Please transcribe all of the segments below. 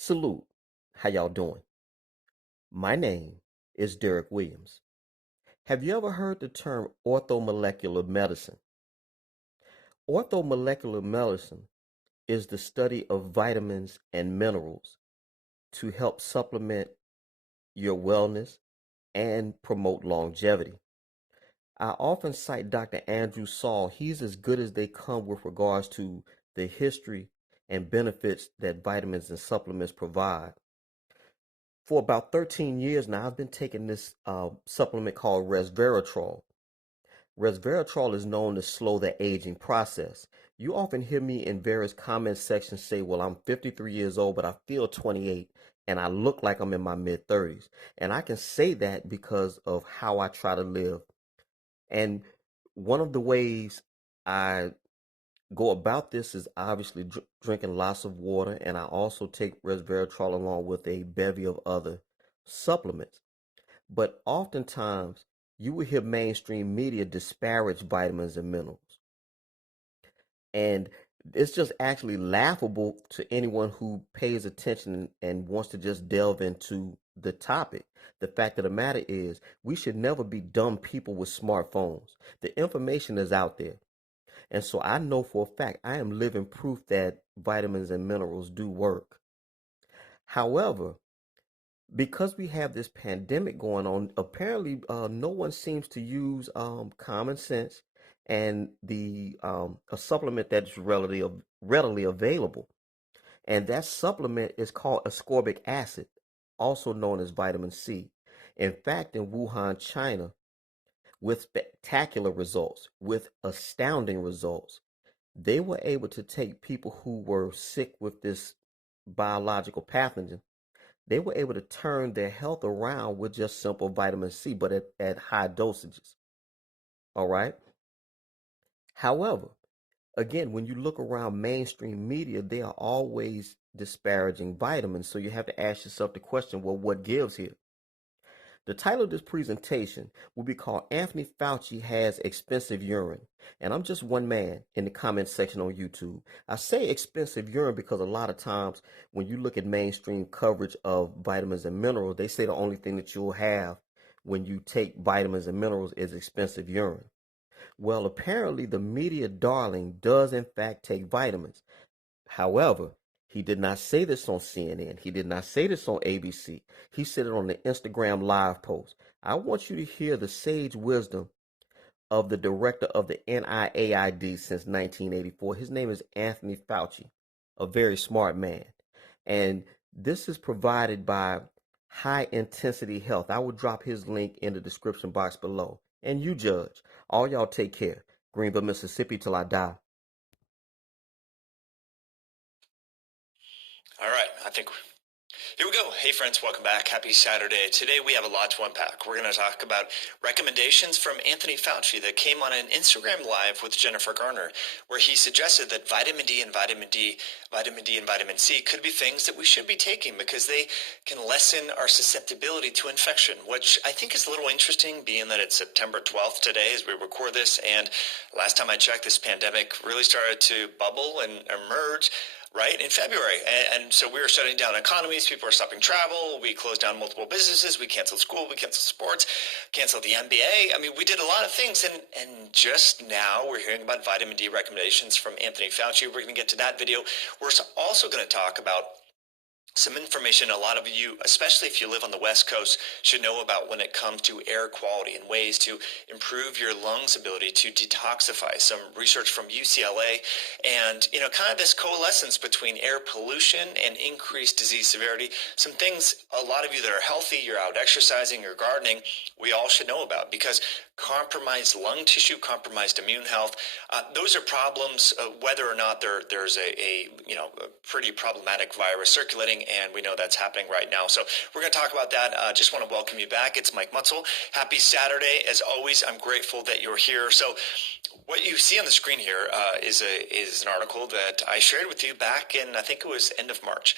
Salute. How y'all doing? My name is DerrickCWilliams. Have you ever heard the term orthomolecular medicine? Orthomolecular medicine is the study of vitamins and minerals to help supplement your wellness and promote longevity. I often cite Dr. Andrew Saul. He's as good as they come with regards to the history and benefits that vitamins and supplements provide. For about 13 years now, I've been taking this supplement called resveratrol. Resveratrol is known to slow the aging process. You often hear me in various comment sections say, well, I'm 53 years old, but I feel 28 and I look like I'm in my mid 30s. And I can say that because of how I try to live. And one of the ways I go about this is obviously drinking lots of water, and I also take resveratrol along with a bevy of other supplements. But oftentimes, you will hear mainstream media disparage vitamins and minerals. And it's just actually laughable to anyone who pays attention and wants to just delve into the topic. The fact of the matter is, we should never be dumb people with smartphones. The information is out there. And so I know for a fact I am living proof that vitamins and minerals do work. However, because we have this pandemic going on, apparently no one seems to use common sense and the a supplement that's readily available. And that supplement is called ascorbic acid, also known as vitamin C. In fact, in Wuhan, China, with spectacular results, with astounding results, they were able to take people who were sick with this biological pathogen. They were able to turn their health around with just simple vitamin C, but at high dosages. All right. However, again, when you look around mainstream media, they are always disparaging vitamins. So you have to ask yourself the question, well, what gives here? The title of this presentation will be called Anthony Fauci Has Expensive Urine. And I'm just one man in the comment section on YouTube. I say expensive urine because a lot of times when you look at mainstream coverage of vitamins and minerals, they say the only thing that you'll have when you take vitamins and minerals is expensive urine. Well, apparently the media darling does in fact take vitamins. However, he did not say this on CNN. He did not say this on ABC. He said it on the Instagram live post. I want you to hear the sage wisdom of the director of the NIAID since 1984. His name is Anthony Fauci, a very smart man. And this is provided by High Intensity Health. I will drop his link in the description box below. And you judge. All y'all take care. Greenville, Mississippi till I die. All right, here we go. Hey friends, welcome back. Happy Saturday. Today we have a lot to unpack. We're going to talk about recommendations from Anthony Fauci that came on an Instagram Live with Jennifer Garner, where he suggested that vitamin D and vitamin C could be things that we should be taking because they can lessen our susceptibility to infection, which I think is a little interesting, being that it's September 12th today as we record this, and last time I checked, this pandemic really started to bubble and emerge right in February. And so we were shutting down economies. People are stopping travel. We closed down multiple businesses. We canceled school. We canceled sports, canceled the NBA. I mean, we did a lot of things. And just now we're hearing about vitamin D recommendations from Anthony Fauci. We're going to get to that video. We're also going to talk about some information a lot of you, especially if you live on the West Coast, should know about when it comes to air quality and ways to improve your lungs' ability to detoxify. Some research from UCLA and, kind of this coalescence between air pollution and increased disease severity. Some things a lot of you that are healthy, you're out exercising or gardening, we all should know about because compromised lung tissue, compromised immune health, those are problems whether or not there's a pretty problematic virus circulating, and we know that's happening right now. So we're going to talk about that. Just want to welcome you back. It's Mike Mutzel. Happy Saturday. As always, I'm grateful that you're here. So what you see on the screen here is an article that I shared with you back in, I think it was end of March.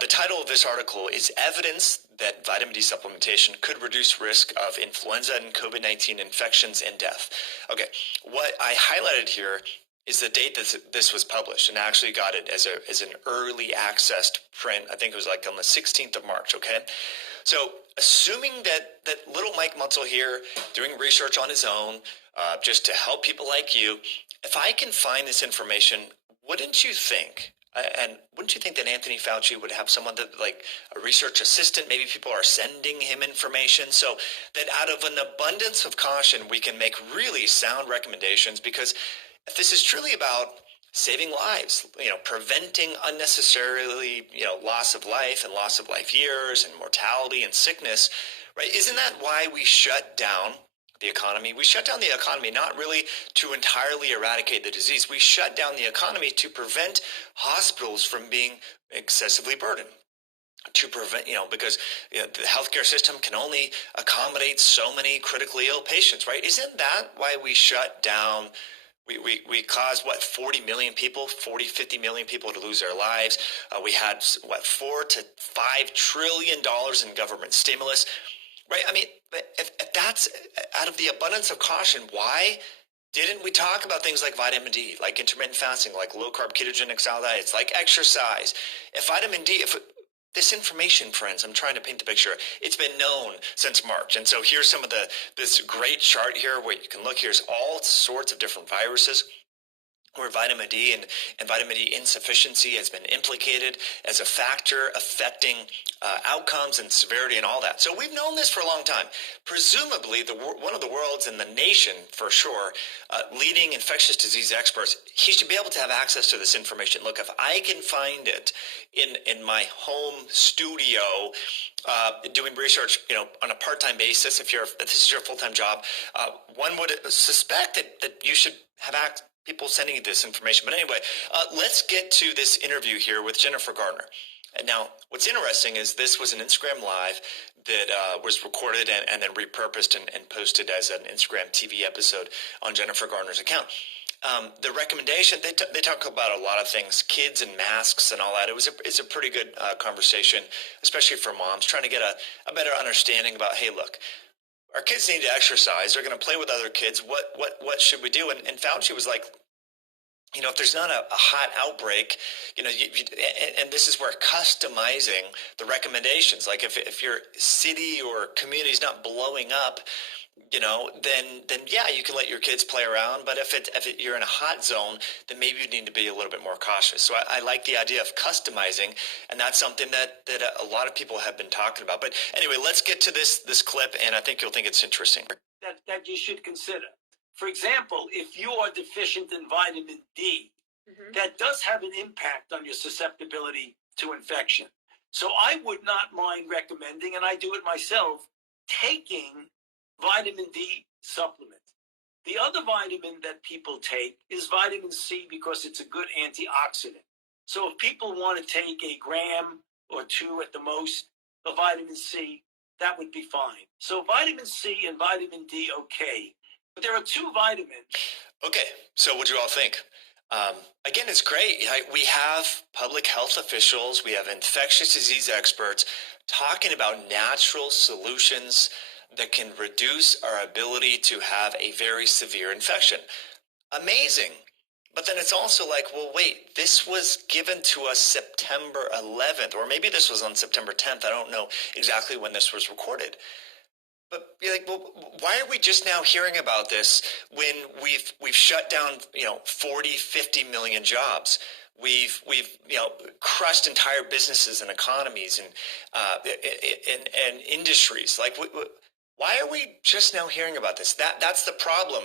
The title of this article is Evidence that Vitamin D Supplementation Could Reduce Risk of Influenza and COVID-19 Infections and Death. Okay, what I highlighted here is the date that this was published, and I actually got it as an early accessed print. I think it was like on the 16th of March, okay? So assuming that little Mike Mutzel here doing research on his own, just to help people like you, if I can find this information, wouldn't you think, and wouldn't you think that Anthony Fauci would have someone that, like a research assistant, maybe people are sending him information, so that out of an abundance of caution, we can make really sound recommendations? Because if this is truly about saving lives, preventing unnecessarily, loss of life and loss of life years and mortality and sickness, right? Isn't that why we shut down the economy? We shut down the economy not really to entirely eradicate the disease. We shut down the economy to prevent hospitals from being excessively burdened. To prevent, because the healthcare system can only accommodate so many critically ill patients, right? Isn't that why we shut down? We caused, 40 million people, 50 million people to lose their lives. We had, $4 to $5 trillion in government stimulus, right? I mean, if that's out of the abundance of caution, why didn't we talk about things like vitamin D, like intermittent fasting, like low-carb ketogenic style diets, like exercise? If vitamin D, this information, friends, I'm trying to paint the picture. It's been known since March. And so here's some of this great chart here where you can look. Here's all sorts of different viruses where vitamin D and vitamin D insufficiency has been implicated as a factor affecting outcomes and severity and all that. So we've known this for a long time. Presumably, one of the world's and the nation, for sure, leading infectious disease experts, he should be able to have access to this information. Look, if I can find it in my home studio, doing research, on a part-time basis, if this is your full-time job, one would suspect that you should have access. People sending you this information. But anyway, let's get to this interview here with Jennifer Garner. And now, what's interesting is this was an Instagram Live that was recorded and then repurposed and posted as an Instagram TV episode on Jennifer Garner's account. The recommendation, they talk about a lot of things, kids and masks and all that. It's a pretty good conversation, especially for moms, trying to get a better understanding about, hey, look, our kids need to exercise. They're going to play with other kids. What should we do? And Fauci was like, if there's not a hot outbreak, and this is where customizing the recommendations, like if your city or community is not blowing up, then yeah, you can let your kids play around. But if you're in a hot zone, then maybe you need to be a little bit more cautious. So I like the idea of customizing, and that's something that a lot of people have been talking about. But anyway, let's get to this clip, and I think you'll think it's interesting. That you should consider. For example, if you are deficient in vitamin D, that does have an impact on your susceptibility to infection. So I would not mind recommending, and I do it myself, taking vitamin D supplement. The other vitamin that people take is vitamin C because it's a good antioxidant. So if people want to take a gram or two at the most of vitamin C, that would be fine. So vitamin C and vitamin D, okay. But there are two vitamins. Okay, so what do you all think? Again, it's great. We have public health officials, we have infectious disease experts talking about natural solutions that can reduce our ability to have a very severe infection. Amazing. But then it's also like, well, wait, this was given to us September 11th, or maybe this was on September 10th. I don't know exactly when this was recorded. But you're like, well, why are we just now hearing about this when we've shut down, 40, 50 million jobs? We've crushed entire businesses and economies and industries. Like, why are we just now hearing about this? That's the problem.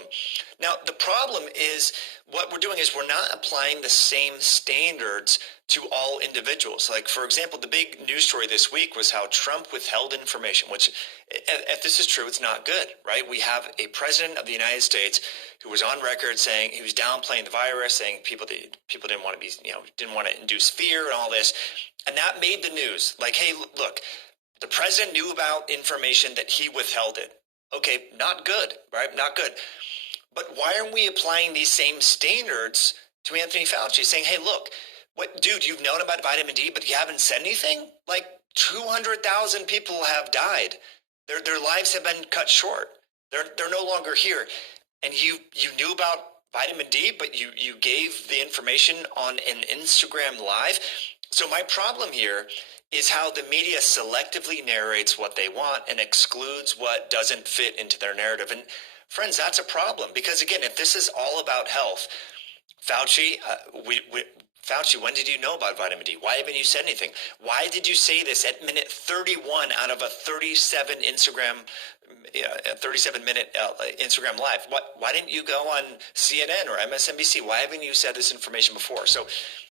Now, the problem is what we're doing is we're not applying the same standards to all individuals. Like, for example, the big news story this week was how Trump withheld information, which, if this is true, it's not good, right? We have a president of the United States who was on record saying he was downplaying the virus, saying people didn't want to be, didn't want to induce fear and all this. And that made the news. Like, hey, look, the president knew about information that he withheld it. Okay, not good, right? Not good. But why aren't we applying these same standards to Anthony Fauci, saying, hey, look, dude, you've known about vitamin D, but you haven't said anything? Like 200,000 people have died. Their lives have been cut short. They're no longer here. And you knew about vitamin D, but you gave the information on an Instagram Live. So my problem here is how the media selectively narrates what they want and excludes what doesn't fit into their narrative. And friends, that's a problem, because again, if this is all about health, Fauci, Fauci, when did you know about vitamin D? Why haven't you said anything? Why did you say this at minute 31 out of a 37-minute Instagram live? Why didn't you go on CNN or MSNBC? Why haven't you said this information before? So